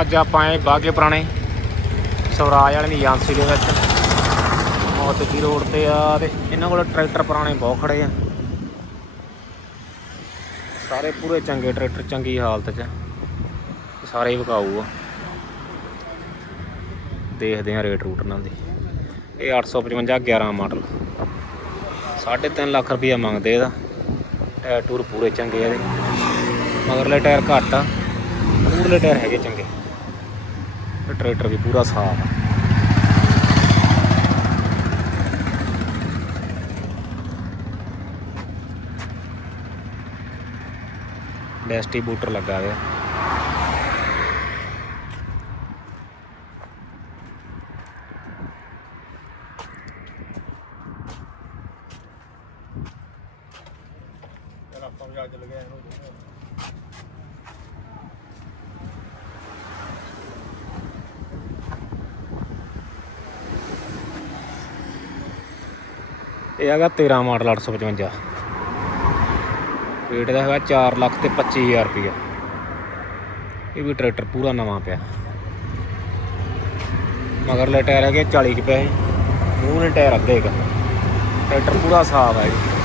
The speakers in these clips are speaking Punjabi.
ਅੱਜ ਆਪਾਂ ਆਏ ਬਾਗੇ ਪੁਰਾਣੇ ਸਵਰਾਜ ਵਾਲੇ ਦੀ ਏਜੰਸੀ ਦੇ ਵਿੱਚ। ਮੋਤਕੀ ਰੋਡ ਤੇ ਆ ਤੇ ਇਹਨਾਂ ਕੋਲ ਟਰੈਕਟਰ ਪੁਰਾਣੇ ਬਹੁਤ ਖੜੇ ਆ। ਸਾਰੇ ਪੂਰੇ ਚੰਗੇ ਟਰੈਕਟਰ, ਚੰਗੀ ਹਾਲਤ ਚ ਸਾਰੇ ਹੀ ਵਿਕਾਊ ਆ। ਦੇਖਦੇ ਆ ਰੇਟ ਰੂਟ ਇਹਨਾਂ ਦੀ। ਇਹ 855 11 ਮਾਡਲ। 3.5 ਲੱਖ ਰੁਪਈਆ ਮੰਗਦੇ ਇਹਦਾ। ਟਾਇਰ ਟੂਰ ਪੂਰੇ ਚੰਗੇ ਆ ਇਹਦੇ। ਮਗਰਲੇ ਟਾਇਰ ਘੱਟ ਆ। ਪੂਰਲੇ ਟਾਇਰ ਹੈਗੇ ਚੰਗੇ। ਤੇ ਟਰੈਕਟਰ ਵੀ ਪੂਰਾ ਸਾਫ਼ ਆ। ਡਿਸਟ੍ਰੀਬਿਊਟਰ ਲੱਗਾ ਹੋਇਆ। ਇਹ ਹੈਗਾ 13 ਮਾਡਲ 855 ਰੇਟ ਦਾ ਹੈਗਾ 4 ਲੱਖ ਤੇ 25000 ਰੁਪਇਆ ਇਹ ਵੀ ਟਰੈਕਟਰ ਪੂਰਾ ਨਵਾਂ ਪਿਆ। ਮਗਰਲੇ ਟਾਇਰ ਹੈਗੇ 40 ਕੁ ਪੈਸੇ। ਮੂਹਰੇ ਟਾਇਰ ਅੱਧੇ ਹੈਗਾ ਟਰੈਕਟਰ ਪੂਰਾ ਸਾਫ਼ ਹੈ ਜੀ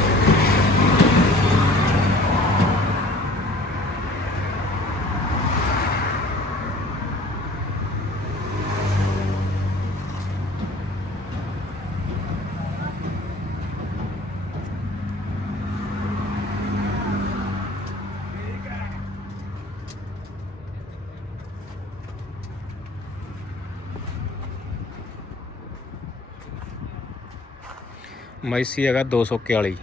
ਮੈਸੀ ਹੈਗਾ 241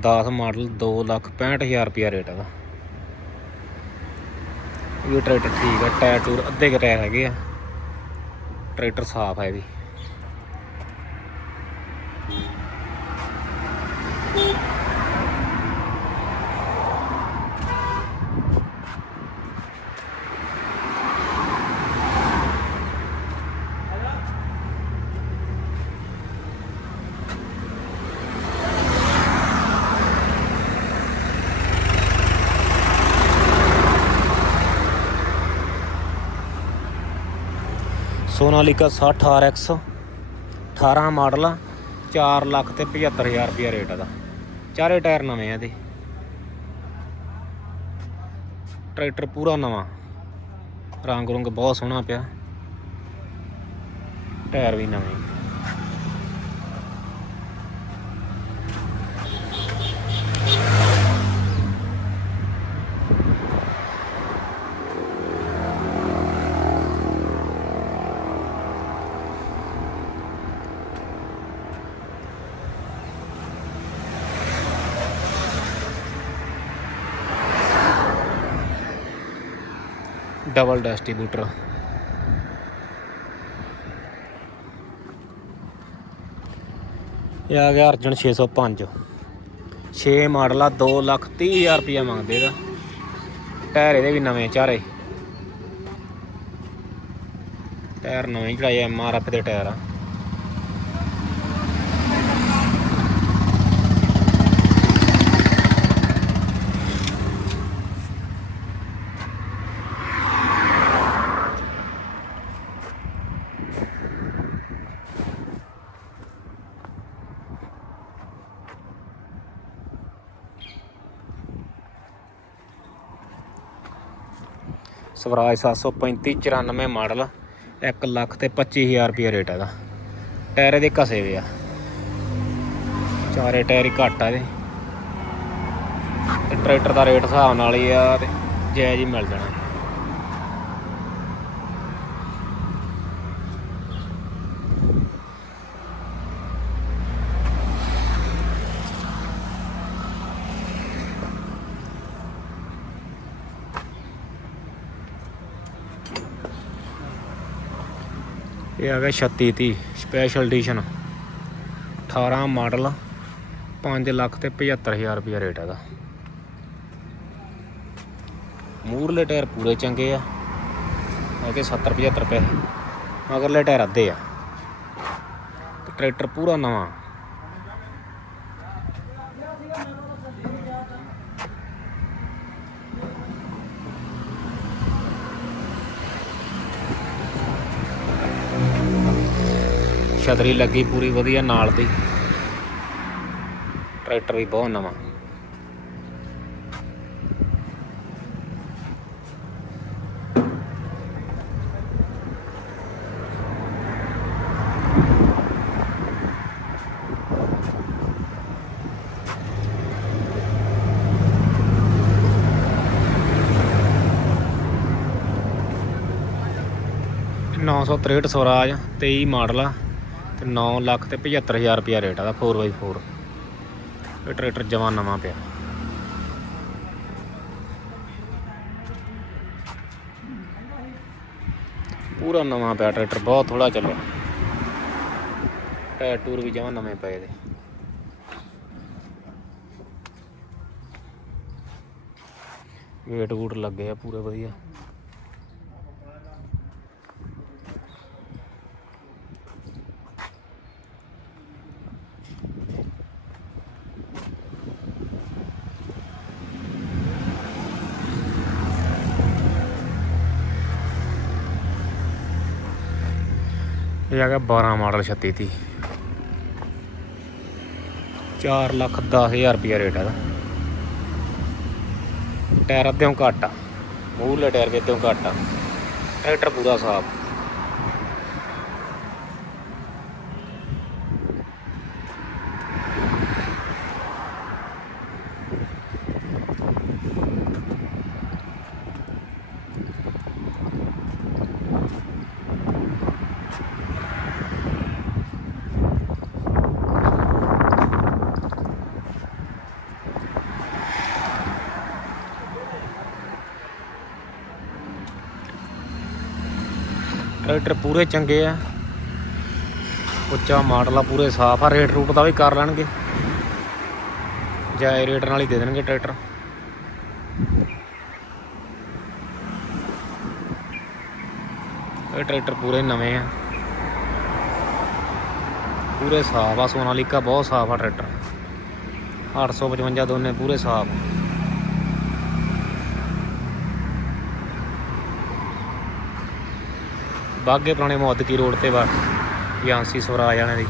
10 ਮਾਡਲ 2 ਲੱਖ 65000 ਰੁਪਿਆ ਰੇਟ ਹੈਗਾ। ਇਹ ਵੀ ਟਰੈਕਟਰ ਠੀਕ ਹੈ ਟਾਇਰ ਟੂਰ ਅੱਧੇ ਕੁ ਟਾਇਰ ਹੈਗੇ ਆ। ਟਰੈਕਟਰ ਸਾਫ਼ ਹੈ ਇਹ ਵੀ। ਸੋਨਾਲੀਕਾ 60 RX 18 ਮਾਡਲ ਆ 4 ਲੱਖ ਤੇ 75000 ਰੁਪਿਆ ਰੇਟ ਇਹਦਾ। ਚਾਰੇ ਟਾਇਰ ਨਵੇਂ ਆ ਇਹਦੇ। ਟਰੈਕਟਰ ਪੂਰਾ ਨਵਾਂ। ਰੰਗ ਰੁੰਗ ਬਹੁਤ ਸੋਹਣਾ ਪਿਆ। ਟਾਇਰ ਵੀ ਨਵੇਂ। ਡਬਲ ਡਿਸਟ੍ਰੀਬਿਊਟਰ ਇਹ ਆ ਗਿਆ ਅਰਜਨ 605 6 ਮਾਡਲ ਆ 2 ਲੱਖ 30 ਹਜ਼ਾਰ ਰੁਪਇਆ ਮੰਗਦੇ ਇਹਦਾ। ਟਾਇਰ ਇਹਦੇ ਵੀ ਨਵੇਂ ਚਾਰੇ। ਟਾਇਰ ਨਵੇਂ ਚੜਾਏ ਐਮ ਆਰ ਐਫ ਦੇ ਟਾਇਰ ਆ। ਸਵਰਾਜ 735 94 ਮਾਡਲ 1 ਲੱਖ ਤੇ 25000 ਰੁਪਏ ਰੇਟ ਹੈਗਾ ਟਾਇਰ ਇਹਦੇ ਘਸੇ ਵੇ ਆ। ਚਾਰੇ ਟਾਇਰ ਹੀ ਘੱਟ ਆ ਇਹਦੇ। ਤੇ ਟਰੈਕਟਰ ਦਾ ਰੇਟ ਹਿਸਾਬ ਨਾਲ ਹੀ ਆ ਤੇ ਜੈ ਜੀ ਮਿਲ ਜਾਣਾ। ਇਹ ਆ ਗਿਆ 3630 ਸਪੈਸ਼ਲ ਐਡੀਸ਼ਨ 18 ਮਾਡਲ 5 ਲੱਖ ਤੇ 75000 ਰੁਪਏ ਰੇਟ ਹੈਗਾ ਮੂਰਲੇ ਟਾਇਰ ਪੂਰੇ ਚੰਗੇ ਆ ਹੈਗੇ 70 75 ਰੁਪਏ। ਮਗਰਲੇ ਟਾਇਰ ਅੱਧੇ ਆ। ਟਰੈਕਟਰ ਪੂਰਾ ਨਵਾਂ। ਛਤਰੀ ਲੱਗੀ ਪੂਰੀ ਵਧੀਆ ਨਾਲ ਦੀ। ਟਰੈਕਟਰ ਵੀ ਬਹੁਤ ਨਵਾਂ। ਨੌ ਸੌ ਤਰੇਹਠ ਸਵਰਾਜ 23 ਮਾਡਲ ਆ। ਤੇ 9 ਲੱਖ ਤੇ 75000 ਰੁਪਿਆ ਰੇਟ ਆ ਦਾ 4x4 ਇਹ ਟਰੈਕਟਰ ਜਮਾਂ ਨਵਾਂ ਪਿਆ। ਪੂਰਾ ਨਵਾਂ ਪਿਆ ਟਰੈਕਟਰ, ਬਹੁਤ ਥੋੜਾ ਚੱਲਿਆ। ਟਾਇਰ ਟੂਰ ਵੀ ਜਮਾਂ ਨਵੇਂ ਪਏ ਦੇ ਗੇਟ ਗੂਟ ਲੱਗੇ ਆ ਪੂਰੇ ਵਧੀਆ। ਇਹ ਆ ਗਿਆ 12 ਮਾਡਲ 36 ਤੀ 4 ਲੱਖ 10000 ਰੁਪਿਆ ਰੇਟ ਆ ਟਾਇਰ ਅੱਧਿਓਂ ਘੱਟ ਆ। ਮੂਹਰਲੇ ਟਾਇਰ ਵੀ ਅੱਧਿਓਂ ਘੱਟ ਆ। ਟਰੈਕਟਰ ਪੂਰਾ ਸਾਫ਼। ਟਰੈਕਟਰ ਪੂਰੇ ਚੰਗੇ ਆ। ਉੱਚਾ ਮਾਡਲਾ ਪੂਰੇ ਸਾਫ਼ ਆ, ਰੇਟ ਰੂਟ ਦਾ ਵੀ ਕਰ ਲੈਣਗੇ। ਜਾਇ ਰੇਟ ਨਾਲ ਹੀ ਦੇ ਦੇਣਗੇ ਟਰੈਕਟਰ। ਇਹ ਟਰੈਕਟਰ ਪੂਰੇ ਨਵੇਂ ਆ। ਪੂਰੇ ਸਾਫ਼ ਆ, ਸੋਨਾਲੀਕਾ ਬਹੁਤ ਸਾਫ਼ ਆ ਟਰੈਕਟਰ। 855 ਦੋਨੇ ਪੂਰੇ ਸਾਫ਼ ਬਾਗੇ ਪੁਰਾਣੇ ਮੁਹੱਦ ਕੀ ਰੋਡ ਤੇ ਵਾ ਏਜੰਸੀ ਸਵਰਾਜ ਵਾਲਿਆਂ ਦੀ।